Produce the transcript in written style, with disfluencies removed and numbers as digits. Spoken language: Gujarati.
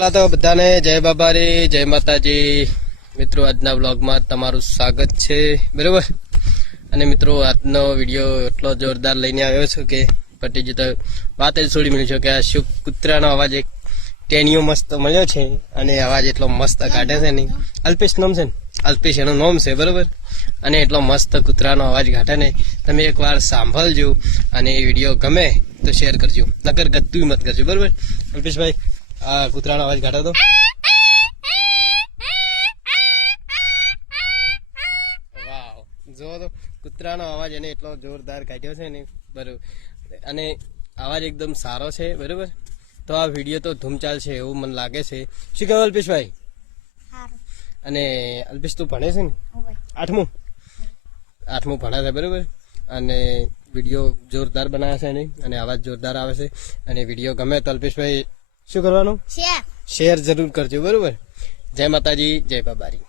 તો બધાને જય બાબારી જય માતાજી મિત્રો, આજના વ્લોગમાં તમારું સ્વાગત છે. બરોબર. અને મિત્રો, આજનો વિડીયો એટલો જોરદાર લઈને આવ્યો છું કે પટી જતો વાત જ છોડી મળ્યું છે કે આ શું કૂતરાનો અવાજ એક ટેણીઓ મસ્ત મળ્યો છે અને અવાજ એટલો મસ્ત કાઢે છે ને. અલ્પેશ નામ છે ને, અલ્પેશ એનું નામ છે. બરોબર. અને એટલો મસ્ત કૂતરાનો અવાજ કાઢે ને, તમે એકવાર સાંભળજો અને એ વિડીયો ગમે તો શેર કરજો, નકર ગતું મત કરજો. બરોબર અલ્પેશભાઈ, આ કૂતરાનો અવાજ કાઢો તો. વાવ, જો તો કૂતરાનો અવાજ એને એટલો જોરદાર કાઢ્યો છે ને. બરોબર. અને અવાજ એકદમ સારો છે. બરોબર. તો આ વિડીયો તો ધૂમ ચાલશે એવું મને લાગે છે. શું કહેવાય અલ્પેશભાઈ? અને અલ્પેશ તું ભણે છે ને? આઠમું ભણે છે. બરોબર. અને વિડીયો જોરદાર બનાવે છે નહીં, અને અવાજ જોરદાર આવે છે. અને વિડીયો ગમે તો અલ્પેશભાઈ શું કરવાનું? શેર જરૂર કરજો. બરોબર. જય માતાજી, જય બાબારી.